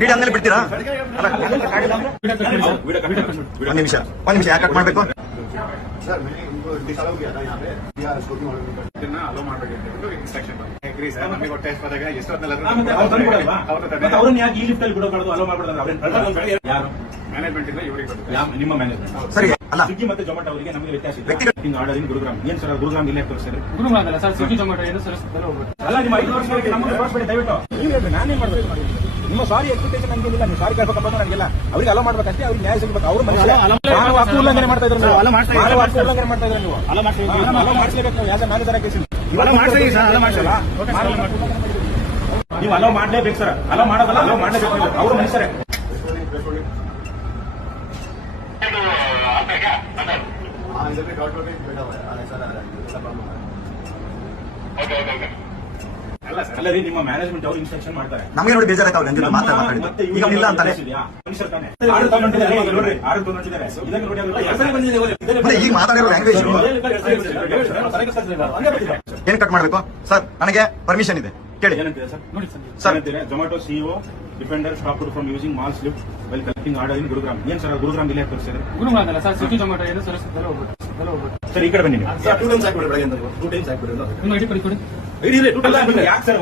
Media ಮೇಲೆ ಬಿಡ್ತೀರಾ? ಒಂದ್ ನಿಮಿಷ ಯಾಕೆ ಕಟ್ ಮಾಡ್ಬೇಕು? ನಿಮ್ಮ ಮ್ಯಾನೇಜ್ಮೆಂಟ್ ಸರಿ ಅಲ್ಲ, ಸ್ವಿಗ್ಗಿ ಮತ್ತೆ ಜೊಮ್ಯಾಟೊ ಅವರಿಗೆ ನಮಗೆ ವ್ಯತ್ಯಾಸ ಇದೆ. ಆರ್ಡರ್ ಇನ್ ಗುರುಗ್ರಾಮ್ ಏನ್ ಸರ್? ಗುರುಗ್ರಾಮ್ ಇಲ್ಲ ತೋರಿಸಿದ್ರೆ ಗುರುಗ್ರಾಮ್ ಅಲ್ಲ ಸರ್, ಸ್ವಿಗ್ಗಿ ಜೊಮ್ಯಾಟೊ ಏನು ಸರ್ ಹೋಗ್ಬೇಕು ಅಲ್ಲ. ನಿಮ್ಮ 5 ವರ್ಷಗಳಿಗೆ ನಮಗೆ ತೋರಿಸ್ಬೇಡಿ ದಯವಿಟ್ಟು. ನೀವು ಹೇಳಿ ನಾನೇನ್ ಮಾಡ್ಬೇಕು? ನಿಮ್ಮ ಸಾರಿ ಎಕ್ಸ್ಪೆಕ್ಟೇಷನ್ ನನಗೇನಿಲ್ಲ. ನೀವು ಸಾರಿ ಕೇಳ್ಬೇಕಂತ ನನಗಿಲ್ಲ. ಅವ್ರಿಗೆ ಅಲೋ ಮಾಡ್ಬೇಕಂತೆ, ಅವ್ರಿಗೆ ನ್ಯಾಯ ಸಿಗ್ಬೇಕು. ಅವರು ಮಾನವ ಹಕ್ಕು ಉಲ್ಲಂಘನೆ ಮಾಡ್ತಾ ಇದ್ರು. ನೀವು ಮಾನವ ಹಕ್ಕು ಉಲ್ಲಂಘನೆ ಮಾಡ್ತಾ ಇದ್ರೆ ನೀವು ಅಲೋ ಮಾಡಿಸ್ಲೇಬೇಕು. ನೀವು ಯಾಕೆ ಮ್ಯಾನೇಜರ್ ಕೇಸ್ ನೀವು ಅಲೋ ಮಾಡ್ಲೇಬೇಕು ಸರ್. ಅಲೋ ಮಾಡೋದಲ್ಲ, ಅಲೋ ಮಾಡಲೇಬೇಕು. ಅವರು ಮನುಷ್ಯರೇ. ಅಲ್ಲ ರೀ, ನಿಮ್ಮ ಮ್ಯಾನೇಜ್ಮೆಂಟ್ ಅವರು ಇನ್ಸ್ಟ್ರಕ್ಷನ್ ಮಾಡ್ತಾರೆ. ನಮಗೆ ನೋಡಿ ಬೇಜಾರಾಯ್ತು ಅವ್ರು ಎಂದಿಲ್ಲ ಮಾತಾಡಿದ್ದು. ಈಗ ಇಲ್ಲ ಅಂತಾರೆ. ಈಗ ಮಾತಾಡಿರೋ ಲ್ಯಾಂಗ್ವೇಜ್ ಏನ್ ಕಟ್ ಮಾಡ್ಬೇಕು ಸರ್? ನನಗೆ ಪರ್ಮಿಷನ್ ಇದೆ, ಕೇಳಿ. ಏನಂತಿದೆ sir? Zomato CEO defender stopped from using mall slip while collecting order in Gurugram. ಏನ್ ಸರ್? ಗುರುಗ್ರಾಮ್ ಇಲ್ಲ ತೋರಿಸಿದ್ರೆ ಗುರುಗ್ರಾಮ್ ಅಲ್ಲ ಸರ್, ಸ್ವಿಗ್ಗಿ ಜೊಮ್ಯಾಟೊ ಏನು ಸರ್ ಹೋಗ್ಬೇಕು ಸರ್. ಈ ಕಡೆ ಬನ್ನಿ ನೀವು. 2 ಟೈಮ್ಸ್ ಹಾಕ್ಬಿಡಿ, ಬೆಳಗ್ಗೆ 2 ಟೈಮ್ಸ್ ಹಾಕ್ಬಿಡಿ. ನಿಮ್ಮ ಐಡಿ ಕೊಡಿ. ಯಾಕೆ ಸರ್?